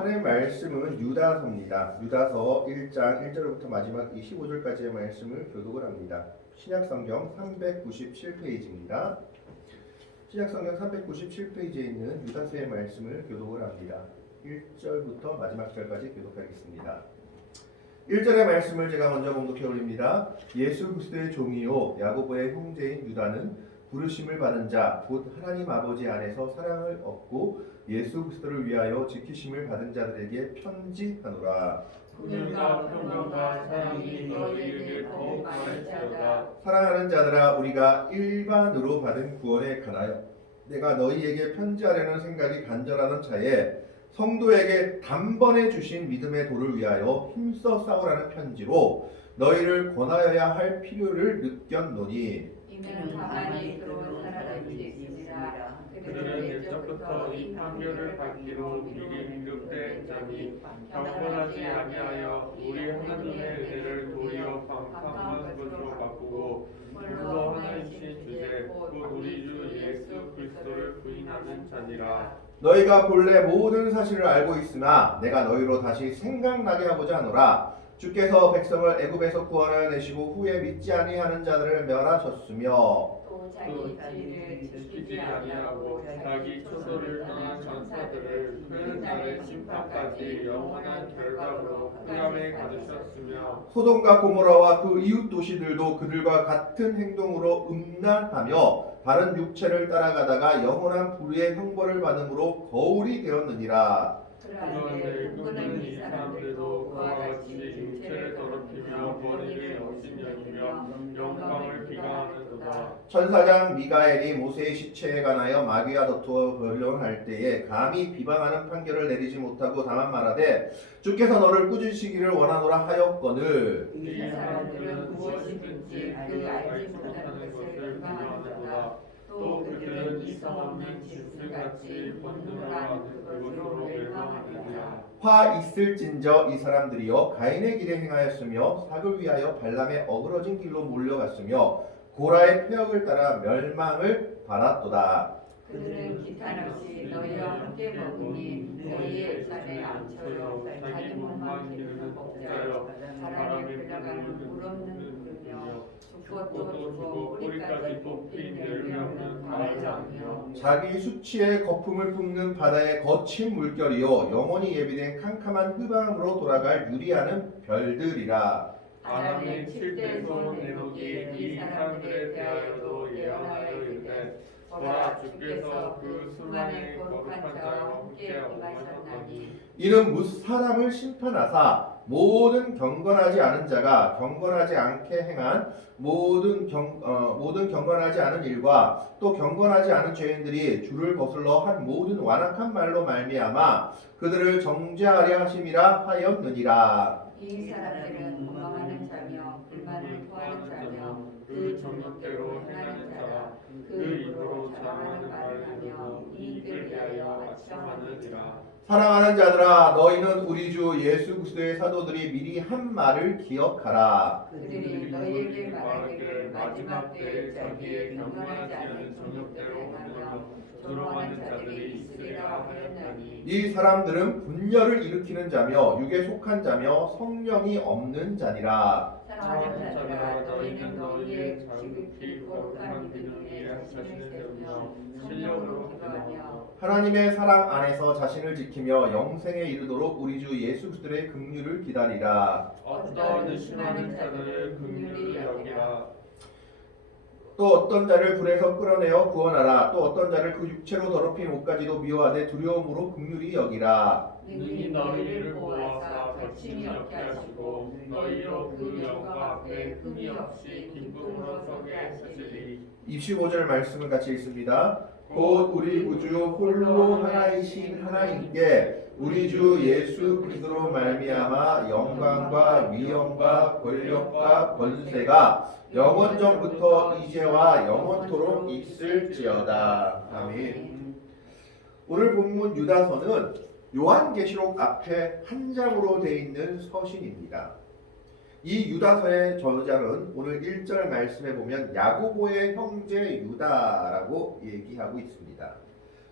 하나님의 말씀은 유다서입니다. 유다서 1장 1절부터 마지막 25절까지의 말씀을 교독을 합니다. 신약성경 397페이지입니다. 신약성경 397페이지에 있는 유다서의 말씀을 교독을 합니다. 1절부터 마지막 절까지 교독하겠습니다. 1절의 말씀을 제가 먼저 봉독해 올립니다. 예수 그리스도의 종이요 야고보의 형제인 유다는 부르심을 받은 자 곧 하나님 아버지 안에서 사랑을 얻고 예수 그리스도를 위하여 지키심을 받은 자들에게 편지하노라. 긍휼과 평강과 사랑이 너희에게 더욱 많을지어다. 사랑하는 자들아, 우리가 일반으로 받은 구원에 관하여 내가 너희에게 편지하려는 생각이 간절하던 차에 성도에게 단번에 주신 믿음의 도를 위하여 힘써 싸우라는 편지로 너희를 권하여야 할 필요를 느꼈노니, 이는 다만이 들어온 사람이 있으니라. 그들은 옛적부터 이 판결을 받기로 미리 응급된 자니 경건하지 아니하여 우리 하나님의 은혜를 도리어 방탕한 것으로 바꾸고 물로 하나이신 주제 곧 우리 주 예수 그리스도를 부인하는 자니라. 너희가 본래 모든 사실을 알고 있으나 내가 너희로 다시 생각나게 하고자 하노라. 주께서 백성을 애굽에서 구원하여 내시고 후에 믿지 아니하는 자들을 멸하셨으며 또 자기 진리를 지키지 아니하고 자기 초소를 떠난 전사들을 그 날의 심판까지 영원한 결박으로 흑암에 가두셨으며 소돔과 고모라와 그 이웃 도시들도 그들과 같은 행동으로 음란하며 다른 육체를 따라가다가 영원한 불의의 형벌을 받음으로 거울이 되었느니라. 그런데 꿈꾸는 이 사람들도 그와 같이 육체를 더럽히며 머리를 업신여기며 영광을 비방하는도다. 천사장 미가엘이 모세의 시체에 관하여 마귀와 다투어 변론할 때에 감히 비방하는 판결을 내리지 못하고 다만 말하되 주께서 너를 꾸짖으시기를 원하노라 하였거늘 이 사람들은 무엇이든지 그 알지 못하는 것을 비방하는도다. 또 그들은 이성 없는 짐승같이 본능한 그것으로 멸망하느니라. 화 있을진저 이 사람들이여 가인의 길에 행하였으며 삭을 위하여 발람의 어그러진 길로 몰려갔으며 고라의 폐역을 따라 멸망을 받았도다. 그들은 기탄없이 너희와 함께 먹으니 너희의 잔에 암처럼 자기 몸만 기르는 복자여 바람에 흘러가는 물 없는 구르며 죽고 죽어 뿌리까지 뽑힌 열매 없는 가을나무며 자기 수치의 거품을 뿜는 바다의 거친 물결이요 영원히 예비된 캄캄한 흑암으로 돌아갈 유리하는 별들이라. 아담의 7대 손 에녹이 이 사람들에 대하여도 예언하여 이르되 보라 주께서 그 수많은 거룩한 자와 함께 임하셨나니 이는 뭇 사람을 심판하사 모든 경건하지 않은 자가 경건하지 않게 행한 모든 경건하지 않은 일과 또 경건하지 않은 죄인들이 주를 거슬러 한 모든 완악한 말로 말미암아 그들을 정죄하려 하심이라 하였느니라. 이 사람들은 원망하는 자며 불만을 토하는 자며 그 정욕대로 행하는 자라. 그 입으로 자랑하는 말을 하며 이익을 위하여 아첨하느니라. 사랑하는 자들아, 너희는 우리 주 예수 그리스도의 사도들이 미리 한 말을 기억하라. 그들이 너희에게 말하기를 마지막 때에 자기의 경건하지 않은 정욕대로 행하며 조롱하는 자들이 있으리라 하였나니 이 사람들은 분열을 일으키는 자며 육에 속한 자며 성령이 없는 자니라. 사랑하는 자들아 너희는 너희의 지극히 거룩한 믿음 위에 자신을 세우며 실력으로 기도하며 하나님의 사랑 안에서 자신을 지키며 영생에 이르도록 우리 주 예수 그리스도의 긍휼을 기다리라. 어떠한 의심하는 자들을 긍휼히 여기라. 또 어떤 자를 불에서 끌어내어 구원하라. 또 어떤 자를 그 육체로 더럽힌 옷까지도 미워하되 두려움으로 긍휼히 여기라. 능히 너희를 보호하사 거침이 없게 하시고 너희로 그 영광 앞에 흠이 없이 기쁨으로 서게 하시리니 25절 말씀을 같이 읽습니다. 곧 우리 구주 홀로 하나이신 하나님께 우리 주 예수 그리스도로 말미암아 영광과 위엄과 권력과 권세가 영원전부터 이제와 영원토록 있을지어다. 아멘. 오늘 본문 유다서는 요한계시록 앞에 한 장으로 되어 있는 서신입니다. 이 유다서의 저자는 오늘 1절 말씀에 보면 야고보의 형제 유다라고 얘기하고 있습니다.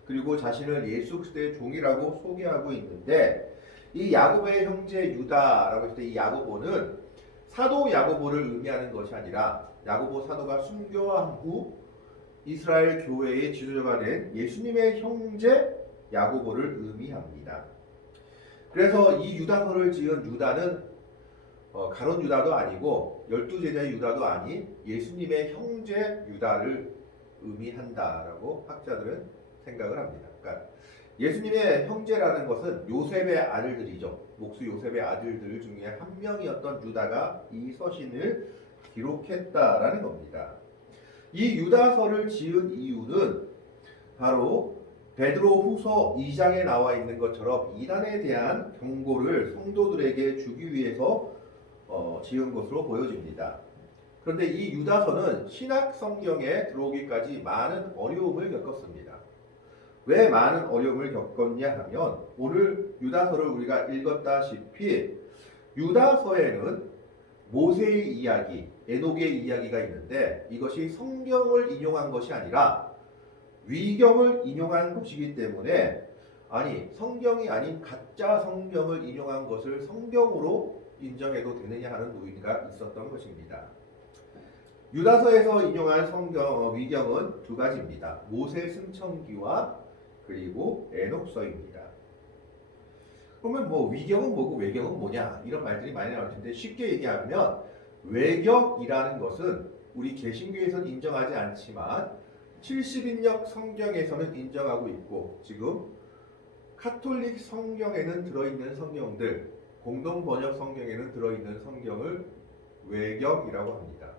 그리고 자신을 예수 그리스도의 종이라고 소개하고 있는데 이 야고보의 형제 유다라고 했을 때 이 야고보는 사도 야고보를 의미하는 것이 아니라 야고보 사도가 순교한 후 이스라엘 교회의 지도자가 된 예수님의 형제 야고보를 의미합니다. 그래서 이 유다서를 지은 유다는 가론 유다도 아니고 12제자의 유다도 아닌 예수님의 형제 유다를 의미한다라고 학자들은 생각을 합니다. 그러니까 예수님의 형제라는 것은 요셉의 아들들이죠. 목수 요셉의 아들들 중에 한 명이었던 유다가 이 서신을 기록했다라는 겁니다. 이 유다서를 지은 이유는 바로 베드로 후서 2장에 나와 있는 것처럼 이단에 대한 경고를 성도들에게 주기 위해서 지은 것으로 보여집니다. 그런데 이 유다서는 신약 성경에 들어오기까지 많은 어려움을 겪었습니다. 왜 많은 어려움을 겪었냐 하면 오늘 유다서를 우리가 읽었다시피 유다서에는 모세의 이야기, 에녹의 이야기가 있는데 이것이 성경을 인용한 것이 아니라 위경을 인용한 것이기 때문에 아니 성경이 아닌 가짜 성경을 인용한 것을 성경으로 인정해도 되느냐 하는 논의가 있었던 것입니다. 유다서에서 인용한 성경 위경은 두 가지입니다. 모세 승천기와 그리고 에녹서입니다. 그러면 뭐 위경은 뭐고 외경은 뭐냐 이런 말들이 많이 나올 텐데 쉽게 얘기하면 외경이라는 것은 우리 개신교에서는 인정하지 않지만 70인역 성경에서는 인정하고 있고 지금 카톨릭 성경에는 들어있는 성경들 공동 번역 성경에는 들어있는 성경을 외경이라고 합니다.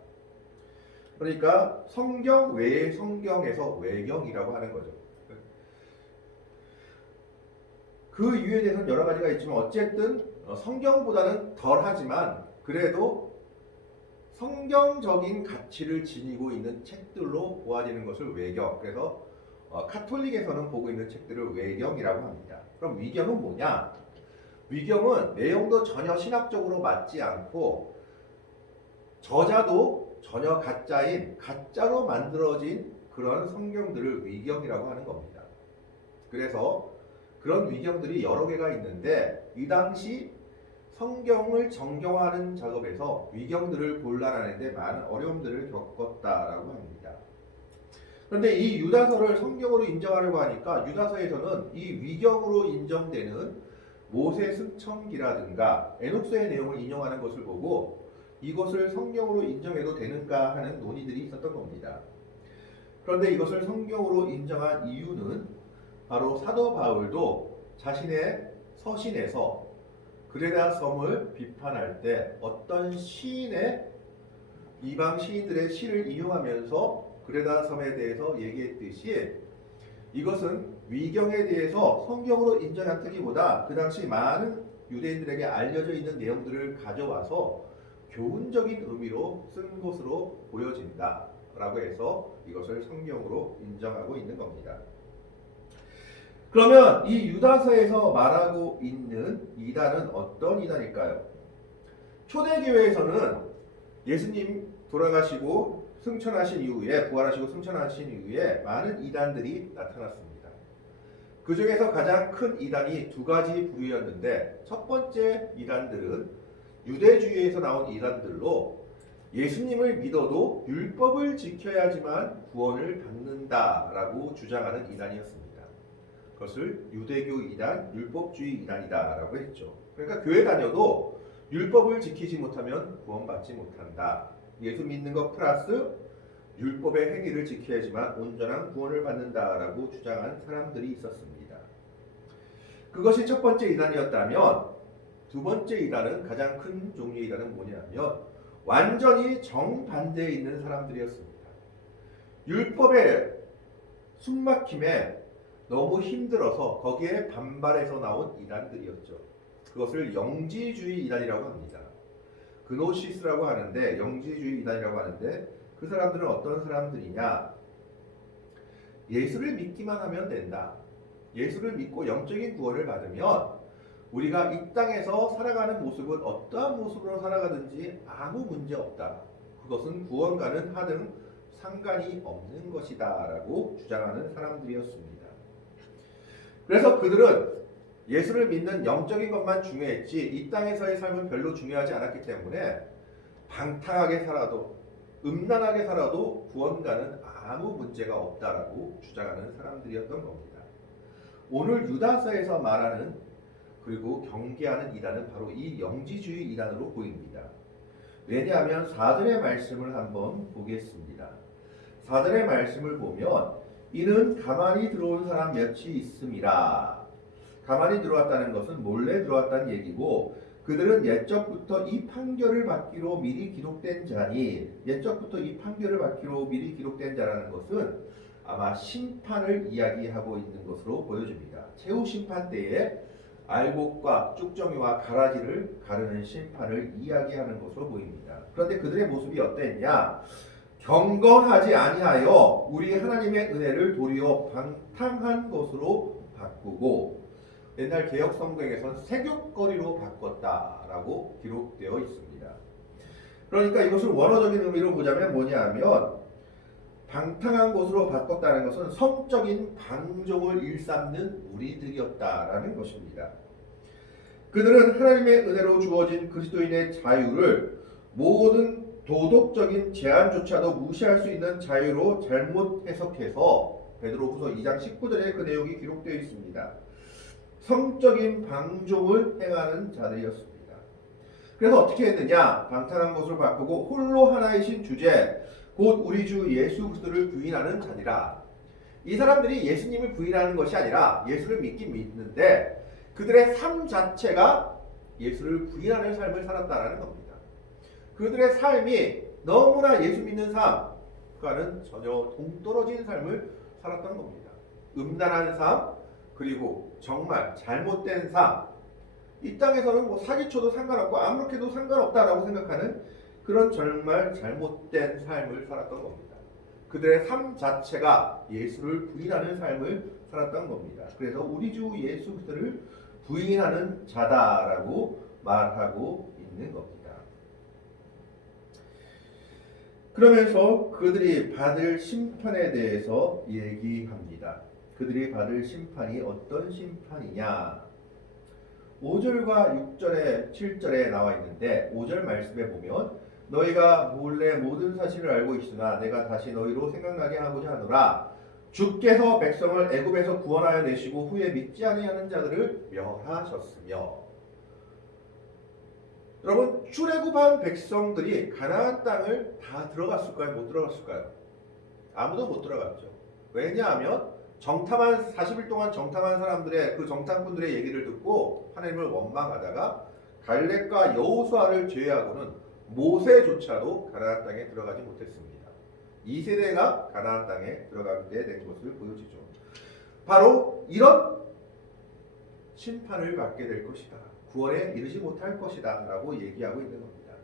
그러니까 성경 외의 성경에서 외경이라고 하는 거죠. 그 이유에 대해서는 여러 가지가 있지만 어쨌든 성경보다는 덜하지만 그래도 성경적인 가치를 지니고 있는 책들로 보아지는 것을 외경. 그래서 카톨릭에서는 보고 있는 책들을 외경이라고 합니다. 그럼 위경은 뭐냐? 위경은 내용도 전혀 신학적으로 맞지 않고 저자도 전혀 가짜인 가짜로 만들어진 그런 성경들을 위경이라고 하는 겁니다. 그래서 그런 위경들이 여러 개가 있는데 이 당시 성경을 정경화하는 작업에서 위경들을 골라내는데 많은 어려움들을 겪었다라고 합니다. 그런데 이 유다서를 성경으로 인정하려고 하니까 유다서에서는 이 위경으로 인정되는 모세 승천기라든가 에녹서의 내용을 인용하는 것을 보고 이것을 성경으로 인정해도 되는가 하는 논의들이 있었던 겁니다. 그런데 이것을 성경으로 인정한 이유는 바로 사도 바울도 자신의 서신에서 그레다 섬을 비판할 때 어떤 시인의 이방 시인들의 시를 인용하면서 그레다 섬에 대해서 얘기했듯이 이것은 위경에 대해서 성경으로 인정하기보다 그 당시 많은 유대인들에게 알려져 있는 내용들을 가져와서 교훈적인 의미로 쓴 것으로 보여진다 라고 해서 이것을 성경으로 인정하고 있는 겁니다. 그러면 이 유다서에서 말하고 있는 이단은 어떤 이단일까요? 초대교회에서는 예수님 돌아가시고 승천하신 이후에 부활하시고 승천하신 이후에 많은 이단들이 나타났습니다. 그 중에서 가장 큰 이단이 두 가지 부류였는데 첫 번째 이단들은 유대주의에서 나온 이단들로 예수님을 믿어도 율법을 지켜야지만 구원을 받는다라고 주장하는 이단이었습니다. 그것을 유대교 이단, 율법주의 이단이다라고 했죠. 그러니까 교회 다녀도 율법을 지키지 못하면 구원받지 못한다. 예수 믿는 것 플러스 율법의 행위를 지켜야지만 온전한 구원을 받는다라고 주장한 사람들이 있었습니다. 그것이 첫 번째 이단이었다면 두 번째 이단은 가장 큰 종류의 이단은 뭐냐면 완전히 정반대에 있는 사람들이었습니다. 율법의 숨막힘에 너무 힘들어서 거기에 반발해서 나온 이단들이었죠. 그것을 영지주의 이단이라고 합니다. 그노시스라고 하는데 영지주의 이단이라고 하는데 그 사람들은 어떤 사람들이냐? 예수를 믿기만 하면 된다. 예수를 믿고 영적인 구원을 받으면 우리가 이 땅에서 살아가는 모습은 어떠한 모습으로 살아가든지 아무 문제 없다. 그것은 구원과는 하등 상관이 없는 것이다 라고 주장하는 사람들이었습니다. 그래서 그들은 예수를 믿는 영적인 것만 중요했지 이 땅에서의 삶은 별로 중요하지 않았기 때문에 방탕하게 살아도 음란하게 살아도 구원가는 아무 문제가 없다라고 주장하는 사람들이었던 겁니다. 오늘 유다서에서 말하는 그리고 경계하는 이단은 바로 이 영지주의 이단으로 보입니다. 왜냐하면 4절의 말씀을 한번 보겠습니다. 4절의 말씀을 보면 이는 가만히 들어온 사람 몇이 있음이라. 가만히 들어왔다는 것은 몰래 들어왔다는 얘기고 그들은 옛적부터 이 판결을 받기로 미리 기록된 자니 옛적부터 이 판결을 받기로 미리 기록된 자라는 것은 아마 심판을 이야기하고 있는 것으로 보여집니다. 최후 심판 때에 알곡과 쭉정이와 가라지를 가르는 심판을 이야기하는 것으로 보입니다. 그런데 그들의 모습이 어땠냐? 경건하지 아니하여 우리 하나님의 은혜를 도리어 방탕한 것으로 바꾸고 옛날 개혁 성경에선 세욕거리로 바꿨다라고 기록되어 있습니다. 그러니까 이것을 원어적인 의미로 보자면 뭐냐 하면 방탕한 것으로 바꿨다는 것은 성적인 방종을 일삼는 우리들이었다라는 것입니다. 그들은 하나님의 은혜로 주어진 그리스도인의 자유를 모든 도덕적인 제한조차도 무시할 수 있는 자유로 잘못 해석해서 베드로후서 2장 19절에 그 내용이 기록되어 있습니다. 성적인 방종을 행하는 자들이었습니다. 그래서 어떻게 했느냐? 방탕한 것을 바꾸고 홀로 하나이신 주제 곧 우리 주 예수 그리스도를 부인하는 자니라. 이 사람들이 예수님을 부인하는 것이 아니라 예수를 믿긴 믿는데 그들의 삶 자체가 예수를 부인하는 삶을 살았다라는 겁니다. 그들의 삶이 너무나 예수 믿는 삶과는 전혀 동떨어진 삶을 살았던 겁니다. 음란한 삶, 그리고 정말 잘못된 삶, 이 땅에서는 뭐 사기쳐도 상관없고 아무렇게도 상관없다라고 생각하는 그런 정말 잘못된 삶을 살았던 겁니다. 그들의 삶 자체가 예수를 부인하는 삶을 살았던 겁니다. 그래서 우리 주 예수 그리스도를 부인하는 자다라고 말하고 있는 겁니다. 그러면서 그들이 받을 심판에 대해서 얘기합니다. 그들이 받을 심판이 어떤 심판이냐? 5절과 6절에 7절에 나와 있는데 5절 말씀에 보면 너희가 몰래 모든 사실을 알고 있으나 내가 다시 너희로 생각나게 하고자 하노라. 주께서 백성을 애굽에서 구원하여 내시고 후에 믿지 아니하는 자들을 멸하셨으며. 여러분, 출애굽한 백성들이 가나안 땅을 다 들어갔을까요? 못 들어갔을까요? 아무도 못 들어갔죠. 왜냐하면 40일 동안 정탐한 사람들의 그 정탐꾼들의 얘기를 듣고 하나님을 원망하다가 갈렙과 여호수아를 제외하고는 모세조차도 가나안 땅에 들어가지 못했습니다. 2세대가 가나안 땅에 들어가게 된 것을 보여주죠. 바로 이런 심판을 받게 될 것이다. 구원에 이르지 못할 것이다 라고 얘기하고 있는 겁니다.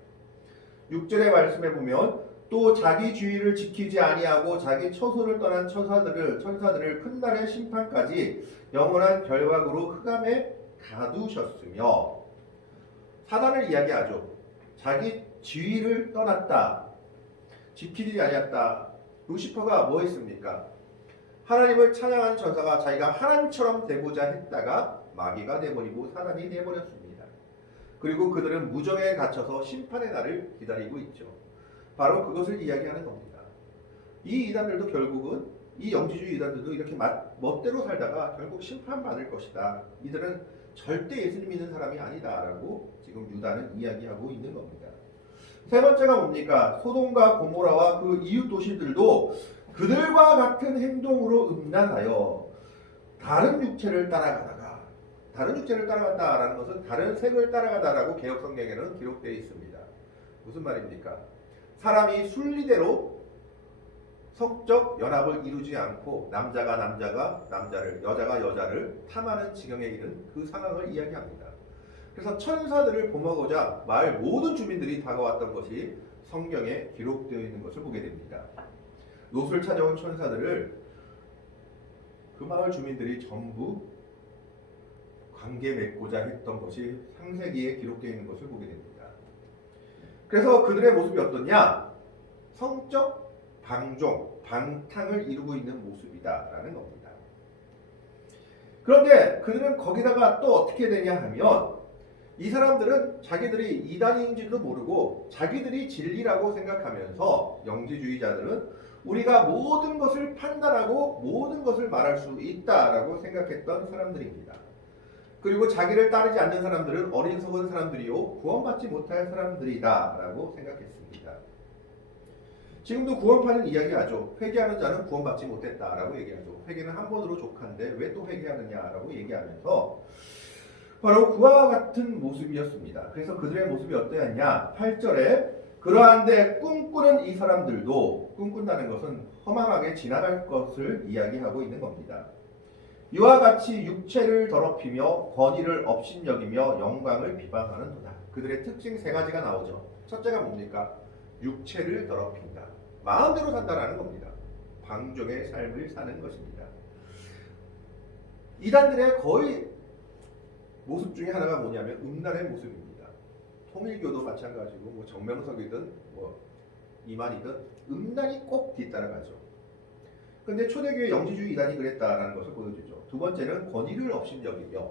6절의 말씀에 보면 또 자기 주의를 지키지 아니하고 자기 처소를 떠난 천사들을 큰 날의 심판까지 영원한 결박으로 흑암에 가두셨으며. 사단을 이야기하죠. 자기 지위를 떠났다. 지키지 아니했다. 루시퍼가 뭐 했습니까? 하나님을 찬양하는 천사가 자기가 하나님처럼 되고자 했다가 마귀가 되어버리고 사람이 되어버렸습니다. 그리고 그들은 무정에 갇혀서 심판의 날을 기다리고 있죠. 바로 그것을 이야기하는 겁니다. 이 이단들도 결국은 이 영지주의 이단들도 이렇게 멋대로 살다가 결국 심판받을 것이다. 이들은 절대 예수님 믿는 사람이 아니다라고 지금 유다는 이야기하고 있는 겁니다. 세 번째가 뭡니까? 소돔과 고모라와 그 이웃 도시들도 그들과 같은 행동으로 음란하여 다른 육체를 따라갔다라는 것은 다른 색을 따라가다라고 개혁 성경에는 기록되어 있습니다. 무슨 말입니까? 사람이 순리대로 성적 연합을 이루지 않고 남자가 남자를, 여자가 여자를 탐하는 지경에 이른 그 상황을 이야기합니다. 그래서 천사들을 범하고자 마을 모든 주민들이 다가왔던 것이 성경에 기록되어 있는 것을 보게 됩니다. 롯을 찾아온 천사들을 그 마을 주민들이 전부 관계 맺고자 했던 것이 창세기에 기록되어 있는 것을 보게 됩니다. 그래서 그들의 모습이 어떠냐? 성적 방종, 방탕을 이루고 있는 모습이다라는 겁니다. 그런데 그들은 거기다가 또 어떻게 되냐 하면 이 사람들은 자기들이 이단인지도 모르고 자기들이 진리라고 생각하면서 영지주의자들은 우리가 모든 것을 판단하고 모든 것을 말할 수 있다라고 생각했던 사람들입니다. 그리고 자기를 따르지 않는 사람들은 어리석은 사람들이요 구원받지 못할 사람들이다라고 생각했습니다. 지금도 구원파는 이야기하죠. 회개하는 자는 구원받지 못했다라고 얘기하죠. 회개는 한 번으로 족한데 왜 또 회개하느냐라고 얘기하면서 바로 그와 같은 모습이었습니다. 그래서 그들의 모습이 어떠했냐? 8절에 그러한데 꿈꾸는 이 사람들도 꿈꾼다는 것은 허망하게 지나갈 것을 이야기하고 있는 겁니다. 이와 같이 육체를 더럽히며 권위를 업신여기며 영광을 비방하는도다. 그들의 특징 세 가지가 나오죠. 첫째가 뭡니까? 육체를 더럽힌다. 마음대로 산다라는 겁니다. 방종의 삶을 사는 것입니다. 이단들의 거의 모습 중에 하나가 뭐냐면 음란의 모습입니다. 통일교도 마찬가지고 뭐 정명석이든 뭐 이만이든 음란이 꼭 뒤따라가죠. 그런데 초대교회 영지주의 이단이 그랬다라는 것을 보여주죠. 두 번째는 권위를 업신여기며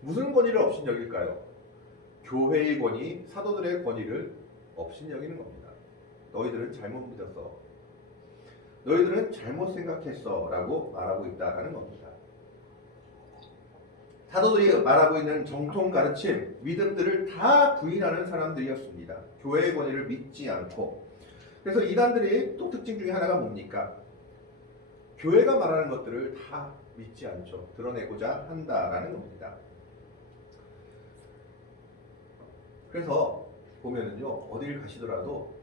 무슨 권위를 업신여길까요? 교회의 권위, 사도들의 권위를 업신여기는 겁니다. 너희들은 잘못 믿었어. 너희들은 잘못 생각했어 라고 말하고 있다라는 겁니다. 사도들이 말하고 있는 정통 가르침, 믿음들을 다 부인하는 사람들이었습니다. 교회의 권위를 믿지 않고. 그래서 이단들의 또 특징 중에 하나가 뭡니까? 교회가 말하는 것들을 다 믿지 않죠. 드러내고자 한다라는 겁니다. 그래서 보면은요, 어딜 가시더라도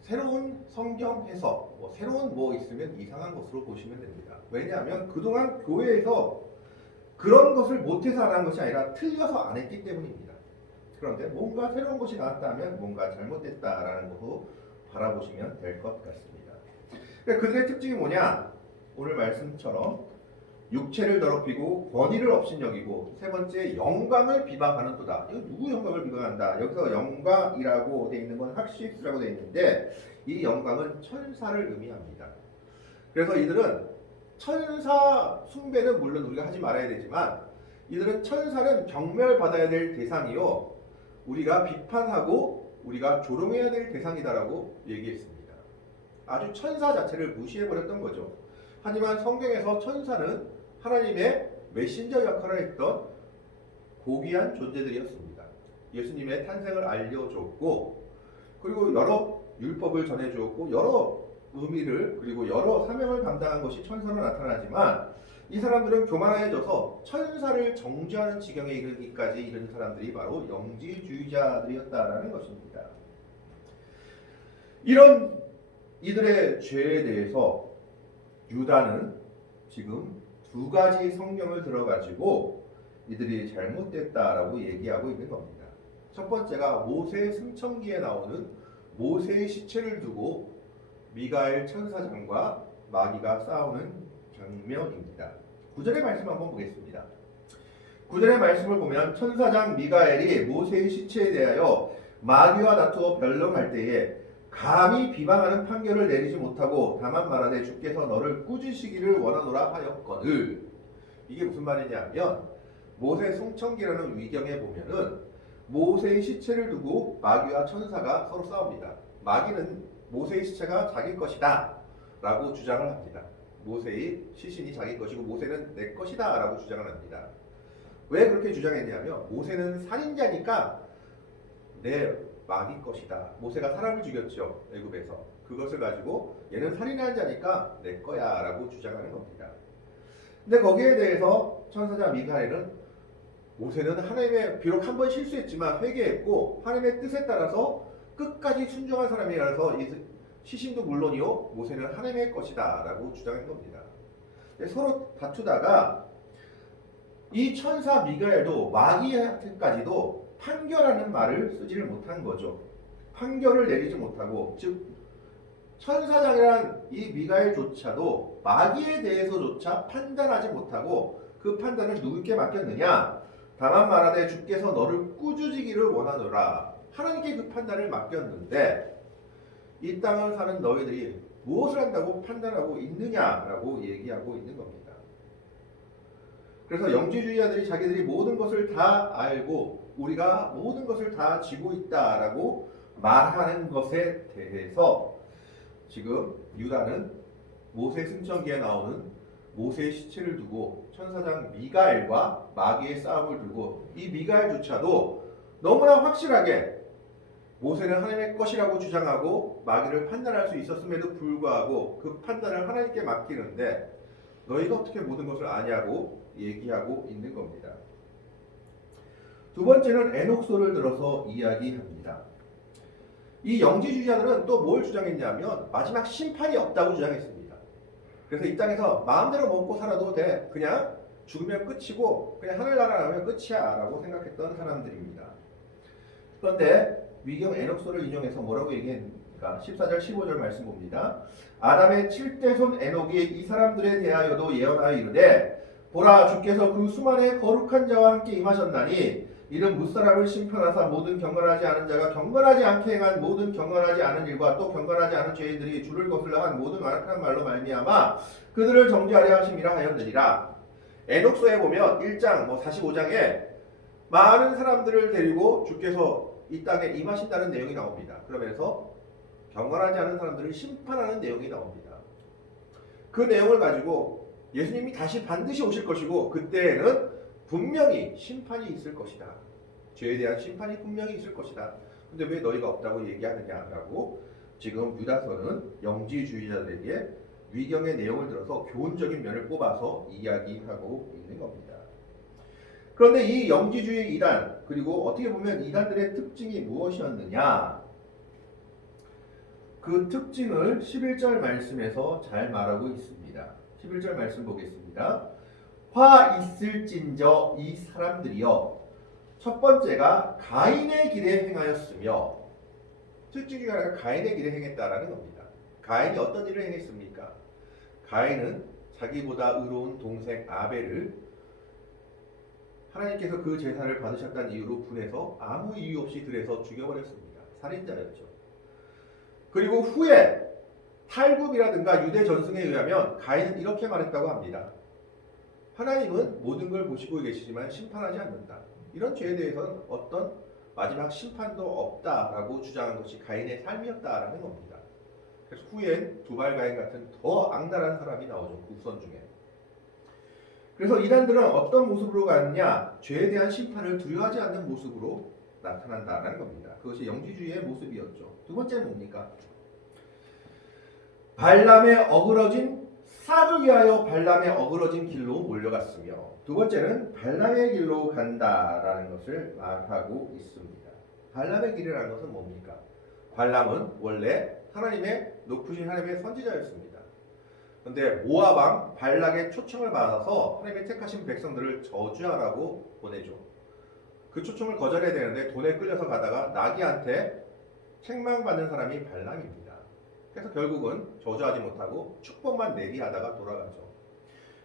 새로운 성경 해석, 새로운 뭐 있으면 이상한 것으로 보시면 됩니다. 왜냐하면 그동안 교회에서 그런 것을 못해서 안 한 것이 아니라 틀려서 안 했기 때문입니다. 그런데 뭔가 새로운 것이 나왔다면 뭔가 잘못됐다라는 것으로 바라보시면 될 것 같습니다. 그러니까 그들의 특징이 뭐냐? 오늘 말씀처럼 육체를 더럽히고 권위를 업신여기고 세 번째 영광을 비방하는도다. 이거 누구 영광을 비방한다? 여기서 영광이라고 되어 있는 건 학시스라고 되어 있는데 이 영광은 천사를 의미합니다. 그래서 이들은 천사 숭배는 물론 우리가 하지 말아야 되지만 이들은 천사는 경멸받아야 될 대상이요 우리가 비판하고 우리가 조롱해야 될 대상이다라고 얘기했습니다. 아주 천사 자체를 무시해버렸던 거죠. 하지만 성경에서 천사는 하나님의 메신저 역할을 했던 고귀한 존재들이었습니다. 예수님의 탄생을 알려줬고 그리고 여러 율법을 전해주었고 여러 의미를 그리고 여러 사명을 감당한 것이 천사로 나타나지만 이 사람들은 교만해져서 천사를 정죄하는 지경에 이르기까지 이른 사람들이 바로 영지주의자들이었다라는 것입니다. 이런 이들의 죄에 대해서 유다는 지금 두 가지 성경을 들어가지고 이들이 잘못됐다라고 얘기하고 있는 겁니다. 첫 번째가 모세 승천기에 나오는 모세의 시체를 두고 미가엘 천사장과 마귀가 싸우는 장면입니다. 9절의 말씀 한번 보겠습니다. 9절의 말씀을 보면 천사장 미가엘이 모세의 시체에 대하여 마귀와 다투어 변론할 때에 감히 비방하는 판결을 내리지 못하고 다만 말하되 주께서 너를 꾸짖으시기를 원하노라 하였거늘. 이게 무슨 말이냐면 모세 승천기라는 위경에 보면은 모세의 시체를 두고 마귀와 천사가 서로 싸웁니다. 마귀는 모세의 시체가 자기 것이다 라고 주장을 합니다. 모세의 시신이 자기 것이고 모세는 내 것이다 라고 주장을 합니다. 왜 그렇게 주장했냐면 모세는 살인자니까 내 마귀 것이다. 모세가 사람을 죽였죠. 애굽에서. 그것을 가지고 얘는 살인한 자니까 내 거야 라고 주장하는 겁니다. 근데 거기에 대해서 천사장 미가엘은 모세는 하나님의 비록 한 번 실수했지만 회개했고 하나님의 뜻에 따라서 끝까지 순종한 사람이라서 이 시신도 물론이요 모세는 하나님의 것이다 라고 주장한 겁니다. 서로 다투다가 이 천사 미가엘도 마귀한테까지도 판결하는 말을 쓰지를 못한 거죠. 판결을 내리지 못하고 즉 천사장이란 이 미가엘조차도 마귀에 대해서조차 판단하지 못하고 그 판단을 누구께 맡겼느냐? 다만 말하되 주께서 너를 꾸짖으기를 원하노라. 하나님께 그 판단을 맡겼는데 이 땅을 사는 너희들이 무엇을 한다고 판단하고 있느냐라고 얘기하고 있는 겁니다. 그래서 영지주의자들이 자기들이 모든 것을 다 알고 우리가 모든 것을 다 쥐고 있다라고 말하는 것에 대해서 지금 유다는 모세 승천기에 나오는 모세의 시체를 두고 천사장 미가엘과 마귀의 싸움을 두고 이 미가엘조차도 너무나 확실하게 모세는 하나님의 것이라고 주장하고 마귀를 판단할 수 있었음에도 불구하고 그 판단을 하나님께 맡기는데 너희가 어떻게 모든 것을 아냐고 얘기하고 있는 겁니다. 두 번째는 에녹소를 들어서 이야기합니다. 이 영지주의자들은 또 뭘 주장했냐면 마지막 심판이 없다고 주장했습니다. 그래서 이 땅에서 마음대로 먹고 살아도 돼. 그냥 죽으면 끝이고 그냥 하늘나라 가면 끝이야 라고 생각했던 사람들입니다. 그런데 위경 에녹소를 인용해서 뭐라고 얘기했습니까? 14절 15절 말씀 봅니다. 아담의 7대손 에녹이 이 사람들에 대하여도 예언하여 이르되 보라 주께서 그 수만의 거룩한 자와 함께 임하셨나니 이는 무사람을 심판하사 모든 경건하지 않은 자가 경건하지 않게 행한 모든 경건하지 않은 일과 또 경건하지 않은 죄인들이 주를 거슬러 한 모든 완악한 말로 말미암아 그들을 정죄하려 하심이라 하였느니라. 에녹서에 보면 1장 45장에 많은 사람들을 데리고 주께서 이 땅에 임하신다는 내용이 나옵니다. 그러면서 경건하지 않은 사람들을 심판하는 내용이 나옵니다. 그 내용을 가지고 예수님이 다시 반드시 오실 것이고 그때에는 분명히 심판이 있을 것이다. 죄에 대한 심판이 분명히 있을 것이다. 근데 왜 너희가 없다고 얘기하느냐라고 지금 유다서는 영지주의자들에게 위경의 내용을 들어서 교훈적인 면을 뽑아서 이야기하고 있는 겁니다. 그런데 이 영지주의 이단 그리고 어떻게 보면 이단들의 특징이 무엇이었느냐? 그 특징을 11절 말씀에서 잘 말하고 있습니다. 11절 말씀 보겠습니다. 화 있을진저 이 사람들이여 첫 번째가 가인의 길에 행하였으며 특징 중에 하나가 가인의 길에 행했다라는 겁니다. 가인이 어떤 일을 행했습니까? 가인은 자기보다 의로운 동생 아벨을 하나님께서 그 제사를 받으셨다는 이유로 분해서 아무 이유 없이 들에서 죽여버렸습니다. 살인자였죠. 그리고 후에 탈굽이라든가 유대 전승에 의하면 가인은 이렇게 말했다고 합니다. 하나님은 모든 걸 보시고 계시지만 심판하지 않는다. 이런 죄에 대해서는 어떤 마지막 심판도 없다라고 주장한 것이 가인의 삶이었다라는 겁니다. 그래서 후엔 두발 가인 같은 더 악랄한 사람이 나오죠. 그 후손 중에. 그래서 이단들은 어떤 모습으로 가느냐? 죄에 대한 심판을 두려워하지 않는 모습으로 나타난다라는 겁니다. 그것이 영지주의의 모습이었죠. 두 번째는 뭡니까? 발람의 어그러진 싹을 위하여 발람의 어그러진 길로 몰려갔으며 두 번째는 발람의 길로 간다라는 것을 말하고 있습니다. 발람의 길이라는 것은 뭡니까? 발람은 원래 하나님의 높으신 하나님의 선지자였습니다. 그런데 모압 왕 발락의 초청을 받아서 하나님의 택하신 백성들을 저주하라고 보내죠. 그 초청을 거절해야 되는데 돈에 끌려서 가다가 나귀한테 책망받는 사람이 발람입니다. 그래서 결국은 저주하지 못하고 축복만 내리하다가 돌아가죠.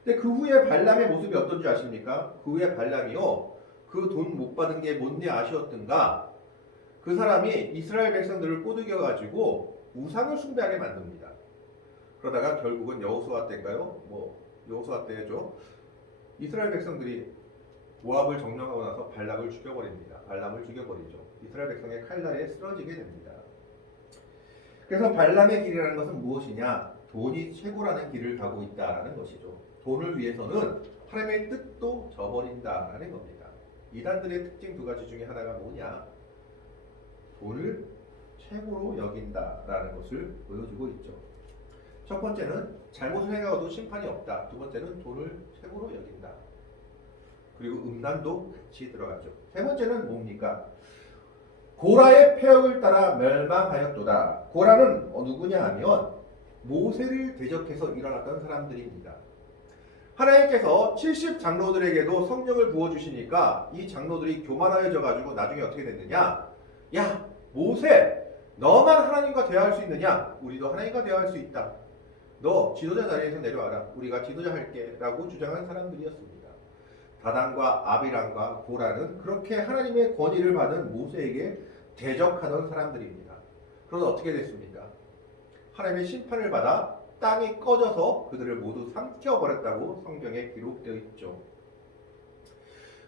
근데 그 후에 발람의 모습이 어떤지 아십니까? 그 후에 발람이요, 그 돈 못 받은 게 뭔데 아쉬웠던가? 그 사람이 이스라엘 백성들을 꼬드겨가지고 우상을 숭배하게 만듭니다. 그러다가 결국은 여호수아 때인가요? 여호수아 때죠. 이스라엘 백성들이 모압을 점령하고 나서 발락을 죽여버립니다. 발람을 죽여버리죠. 이스라엘 백성의 칼날에 쓰러지게 됩니다. 그래서 발람의 길이라는 것은 무엇이냐? 돈이 최고라는 길을 가고 있다라는 것이죠. 돈을 위해서는 하나님의 뜻도 저버린다라는 겁니다. 이단들의 특징 두 가지 중에 하나가 뭐냐? 돈을 최고로 여긴다라는 것을 보여주고 있죠. 첫 번째는 잘못을 행하고도 심판이 없다. 두 번째는 돈을 최고로 여긴다. 그리고 음란도 같이 들어가죠. 세 번째는 뭡니까? 고라의 폐역을 따라 멸망하였도다. 고라는 누구냐 하면 모세를 대적해서 일어났던 사람들입니다. 하나님께서 70 장로들에게도 성령을 부어주시니까 이 장로들이 교만하여져 가지고 나중에 어떻게 됐느냐? 야, 모세, 너만 하나님과 대화할 수 있느냐? 우리도 하나님과 대화할 수 있다. 너 지도자 자리에서 내려와라. 우리가 지도자 할게 라고 주장한 사람들이었습니다. 다단과 아비람과 고라는 그렇게 하나님의 권위를 받은 모세에게 대적하던 사람들입니다. 그러다 어떻게 됐습니까? 하나님의 심판을 받아 땅이 꺼져서 그들을 모두 삼켜버렸다고 성경에 기록되어 있죠.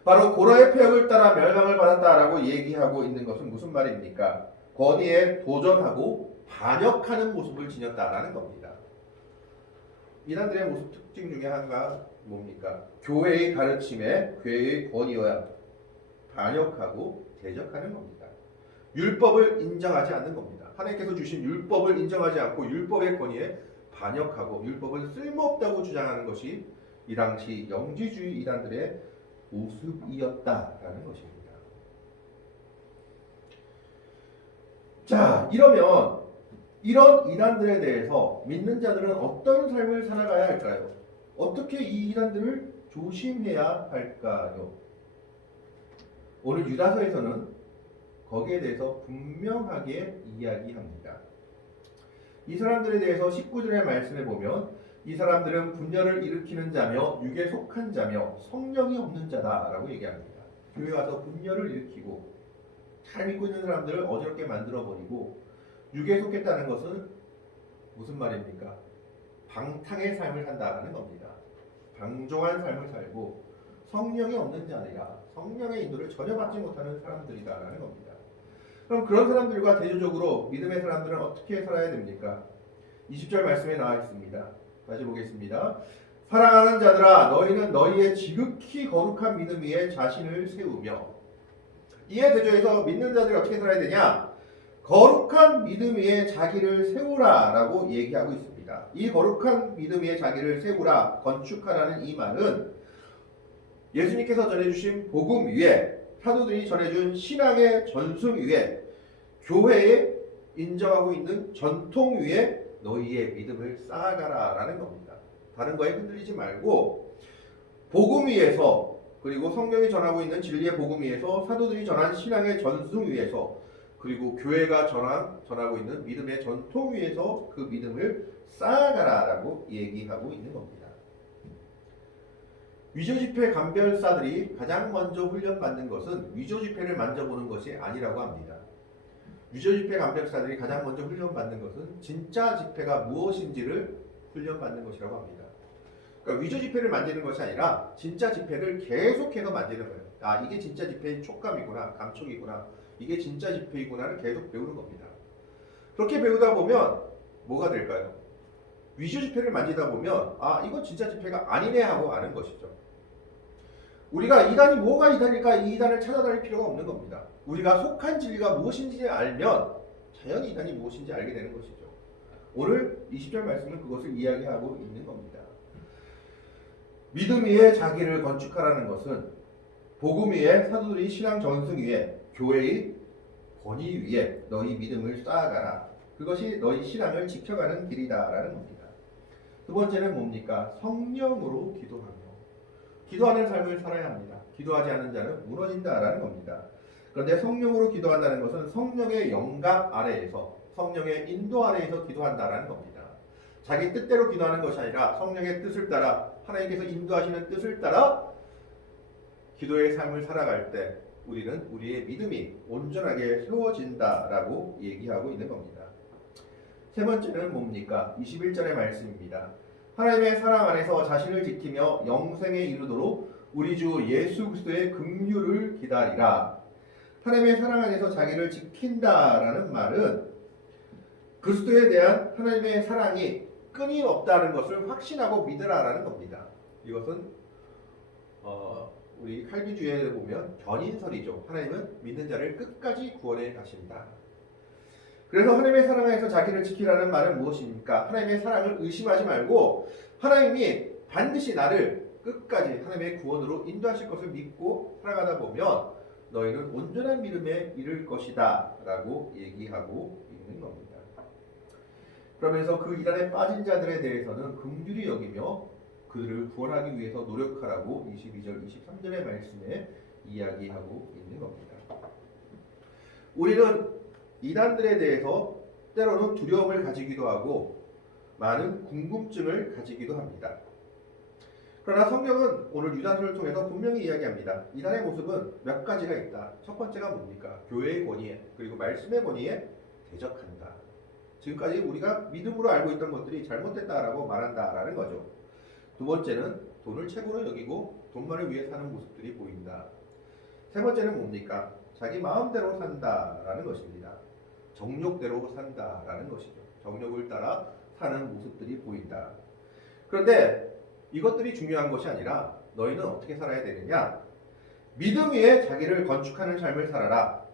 바로 고라의 폐역을 따라 멸망을 받았다라고 얘기하고 있는 것은 무슨 말입니까? 권위에 도전하고 반역하는 모습을 지녔다라는 겁니다. 이단들의 모습 특징 중에 하나가 뭡니까? 교회의 가르침에 교회의 권위와 반역하고 대적하는 겁니다. 율법을 인정하지 않는 겁니다. 하나님께서 주신 율법을 인정하지 않고 율법의 권위에 반역하고 율법은 쓸모없다고 주장하는 것이 이 당시 영지주의 이단들의 모습이었다라는 것입니다. 자, 이러면 이런 이단들에 대해서 믿는 자들은 어떤 삶을 살아가야 할까요? 어떻게 이 이단들을 조심해야 할까요? 오늘 유다서에서는 거기에 대해서 분명하게 이야기합니다. 이 사람들에 대해서 19절의 말씀에 보면 이 사람들은 분열을 일으키는 자며 육에 속한 자며 성령이 없는 자다라고 얘기합니다. 교회 와서 분열을 일으키고 잘 믿고 있는 사람들을 어지럽게 만들어버리고 육에 속했다는 것은 무슨 말입니까? 방탕의 삶을 산다는 겁니다. 방종한 삶을 살고 성령이 없는 자들이라 성령의 인도를 전혀 받지 못하는 사람들이다라는 겁니다. 그럼 그런 사람들과 대조적으로 믿음의 사람들은 어떻게 살아야 됩니까? 20절 말씀에 나와 있습니다. 다시 보겠습니다. 사랑하는 자들아 너희는 너희의 지극히 거룩한 믿음 위에 자신을 세우며 이에 대조해서 믿는 자들이 어떻게 살아야 되냐? 거룩한 믿음 위에 자기를 세우라 라고 얘기하고 있습니다. 이 거룩한 믿음 위에 자기를 세우라, 건축하라는 이 말은 예수님께서 전해주신 복음 위에 사도들이 전해준 신앙의 전승 위에 교회에 인정하고 있는 전통 위에 너희의 믿음을 쌓아가라 라는 겁니다. 다른 거에 흔들리지 말고 복음 위에서 그리고 성경이 전하고 있는 진리의 복음 위에서 사도들이 전한 신앙의 전승 위에서 그리고 교회가 전하고 있는 믿음의 전통 위에서 그 믿음을 쌓아가라 라고 얘기하고 있는 겁니다. 위조지폐 감별사들이 가장 먼저 훈련받는 것은 위조지폐를 만져보는 것이 아니라고 합니다. 위조지폐 감별사들이 가장 먼저 훈련받는 것은 진짜 지폐가 무엇인지를 훈련받는 것이라고 합니다. 그러니까 위조지폐를 만지는 것이 아니라 진짜 지폐를 계속해서 만지는 거예요. 아, 이게 진짜 지폐의 촉감이구나, 감촉이구나, 이게 진짜 지폐이구나를 계속 배우는 겁니다. 그렇게 배우다 보면 뭐가 될까요? 위조지폐를 만지다 보면 아, 이건 진짜 지폐가 아니네 하고 아는 것이죠. 우리가 이단이 뭐가 이단일까 이 이단을 찾아다닐 필요가 없는 겁니다. 우리가 속한 진리가 무엇인지 알면 자연히 이단이 무엇인지 알게 되는 것이죠. 오늘 20절 말씀은 그것을 이야기하고 있는 겁니다. 믿음 위에 자기를 건축하라는 것은 복음 위에 사도들이 신앙 전승 위에 교회의 권위 위에 너희 믿음을 쌓아가라. 그것이 너희 신앙을 지켜가는 길이다라는 겁니다. 두 번째는 뭡니까? 성령으로 기도하며 기도하는 삶을 살아야 합니다. 기도하지 않는 자는 무너진다라는 겁니다. 그런데 성령으로 기도한다는 것은 성령의 영감 아래에서 성령의 인도 아래에서 기도한다라는 겁니다. 자기 뜻대로 기도하는 것이 아니라 성령의 뜻을 따라 하나님께서 인도하시는 뜻을 따라 기도의 삶을 살아갈 때 우리는 우리의 믿음이 온전하게 세워진다라고 얘기하고 있는 겁니다. 세 번째는 뭡니까? 21절의 말씀입니다. 하나님의 사랑 안에서 자신을 지키며 영생에 이르도록 우리 주 예수 그리스도의 긍휼을 기다리라. 하나님의 사랑 안에서 자기를 지킨다라는 말은 그리스도에 대한 하나님의 사랑이 끊임없다는 것을 확신하고 믿으라라는 겁니다. 이것은 우리 칼빈주의에 보면 견인설이죠. 하나님은 믿는 자를 끝까지 구원해 가신다. 그래서 하나님의 사랑 안에서 자기를 지키라는 말은 무엇입니까? 하나님의 사랑을 의심하지 말고 하나님이 반드시 나를 끝까지 하나님의 구원으로 인도하실 것을 믿고 살아가다 보면 너희는 온전한 믿음에 이를 것이다 라고 얘기하고 있는 겁니다. 그러면서 그 이단에 빠진 자들에 대해서는 긍휼히 여기며 그들을 구원하기 위해서 노력하라고 22절 23절의 말씀에 이야기하고 있는 겁니다. 우리는 이단들에 대해서 때로는 두려움을 가지기도 하고 많은 궁금증을 가지기도 합니다. 그러나 성경은 오늘 유다서를 통해서 분명히 이야기합니다. 이단의 모습은 몇 가지가 있다. 첫 번째가 뭡니까? 교회의 권위에 그리고 말씀의 권위에 대적한다. 지금까지 우리가 믿음으로 알고 있던 것들이 잘못됐다라고 말한다라는 거죠. 두 번째는 돈을 최고로 여기고 돈만을 위해 사는 모습들이 보인다. 세 번째는 뭡니까? 자기 마음대로 산다라는 것입니다. 정욕대로 산다라는 것이죠. 정욕을 따라 사는 모습들이 보인다. 그런데 이것들이 중요한 것이 아니라 너희는 어떻게 살아야 되느냐? 믿음 위에 자기를 건축하는 삶을 살아라.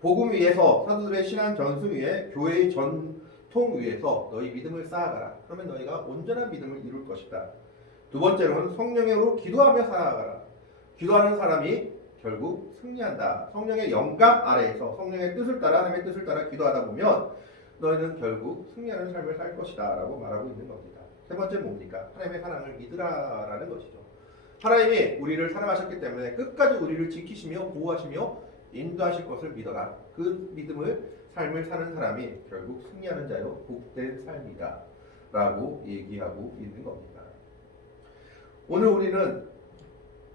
복음 위에서 사도들의 신앙 전승 위에 교회의 전통 위에서 너희 믿음을 쌓아가라. 그러면 너희가 온전한 믿음을 이룰 것이다. 두 번째로는 성령으로 기도하며 살아가라. 기도하는 사람이 결국 승리한다. 성령의 영감 아래에서 성령의 뜻을 따라 하나님의 뜻을 따라 기도하다 보면 너희는 결국 승리하는 삶을 살 것이다 라고 말하고 있는 겁니다. 세 번째 뭡니까? 하나님의 사랑을 믿으라라는 것이죠. 하나님이 우리를 사랑하셨기 때문에 끝까지 우리를 지키시며 보호하시며 인도하실 것을 믿어라. 그 믿음을 삶을 사는 사람이 결국 승리하는 자요 복된 삶이다 라고 얘기하고 있는 겁니다. 오늘 우리는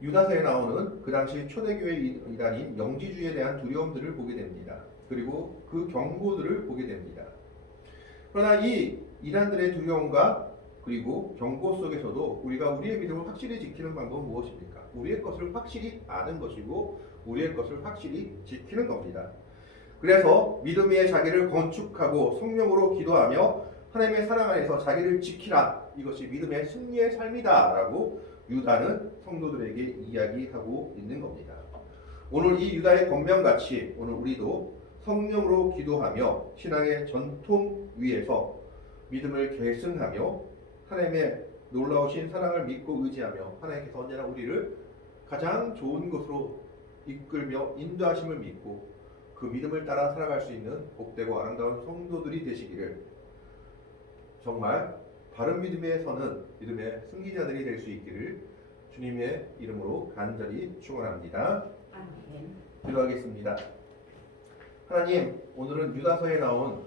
유다서에 나오는 그 당시 초대교회 이단인 영지주의에 대한 두려움들을 보게 됩니다. 그리고 그 경고들을 보게 됩니다. 그러나 이 이단들의 두려움과 그리고 경고 속에서도 우리가 우리의 믿음을 확실히 지키는 방법은 무엇입니까? 우리의 것을 확실히 아는 것이고 우리의 것을 확실히 지키는 겁니다. 그래서 믿음 위에 자기를 건축하고 성령으로 기도하며 하나님의 사랑 안에서 자기를 지키라. 이것이 믿음의 승리의 삶이다 라고 유다는 성도들에게 이야기하고 있는 겁니다. 오늘 이 유다의 권면같이 오늘 우리도 성령으로 기도하며 신앙의 전통 위에서 믿음을 계승하며 하나님의 놀라우신 사랑을 믿고 의지하며 하나님께서 언제나 우리를 가장 좋은 것으로 이끌며 인도하심을 믿고 그 믿음을 따라 살아갈 수 있는 복되고 아름다운 성도들이 되시기를 정말 바른 믿음에 서는 믿음의 승리자들이 될 수 있기를 주님의 이름으로 간절히 축원합니다. 아멘. 기도하겠습니다. 하나님, 오늘은 유다서에 나온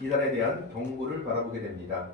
이단에 대한 경고를 바라보게 됩니다.